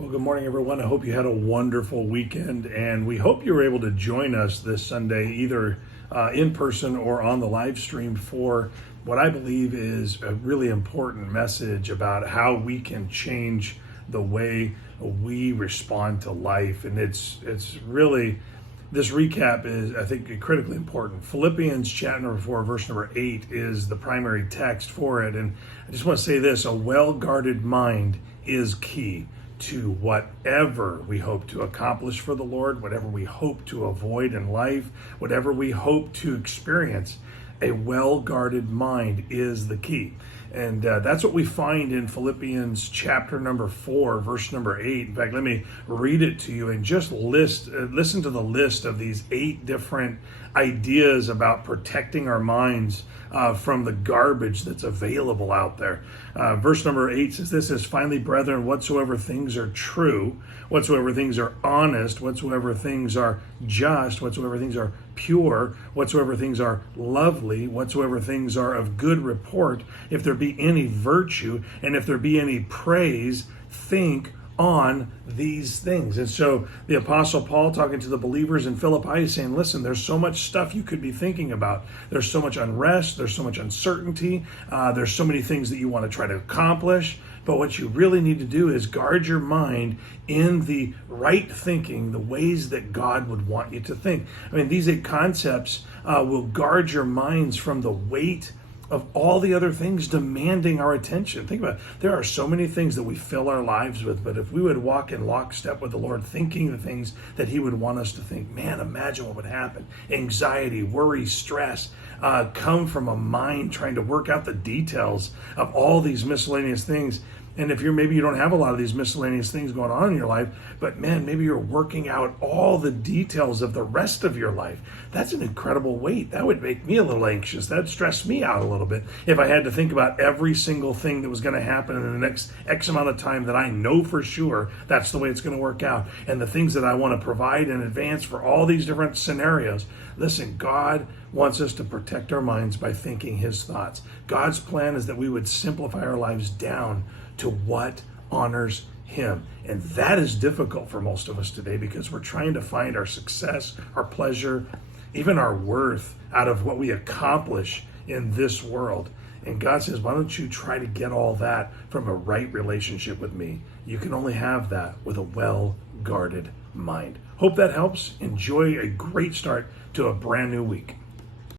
Well, good morning, everyone. I hope you had a wonderful weekend, and we hope you were able to join us this Sunday, either in person or on the live stream, for what I believe is a really important message about how we can change the way we respond to life. And it's really, this recap is, I think, critically important. Philippians chapter number 4, verse number 8 is the primary text for it. And I just want to say this: a well-guarded mind is key to whatever we hope to accomplish for the Lord, whatever we hope to avoid in life, whatever we hope to experience. A well-guarded mind is the key. And that's what we find in Philippians chapter number 4, verse number 8. In fact, let me read it to you and just listen to the list of these 8 different ideas about protecting our minds from the garbage that's available out there. Verse number 8 says, "This is finally, brethren, whatsoever things are true, whatsoever things are honest, whatsoever things are just, whatsoever things are pure, whatsoever things are lovely, whatsoever things are of good report, if there be any virtue, and if there be any praise, think on these things." And so the Apostle Paul, talking to the believers in Philippi, is saying, listen, there's so much stuff you could be thinking about. There's so much unrest. There's so much uncertainty. There's so many things that you want to try to accomplish. But what you really need to do is guard your mind in the right thinking, the ways that God would want you to think. I mean, these 8 concepts will guard your minds from the weight of all the other things demanding our attention. Think about it. There are so many things that we fill our lives with, but if we would walk in lockstep with the Lord, thinking the things that He would want us to think, man, imagine what would happen. Anxiety, worry, stress come from a mind trying to work out the details of all these miscellaneous things. And if maybe you don't have a lot of these miscellaneous things going on in your life, but man, maybe you're working out all the details of the rest of your life. That's an incredible weight. That would make me a little anxious. That'd stress me out a little bit if I had to think about every single thing that was going to happen in the next X amount of time that I know for sure that's the way it's going to work out. And the things that I want to provide in advance for all these different scenarios. Listen, God wants us to protect our minds by thinking His thoughts. God's plan is that we would simplify our lives down to what honors Him. And that is difficult for most of us today because we're trying to find our success, our pleasure, even our worth out of what we accomplish in this world. And God says, why don't you try to get all that from a right relationship with me? You can only have that with a well-guarded mind. Hope that helps. Enjoy a great start to a brand new week.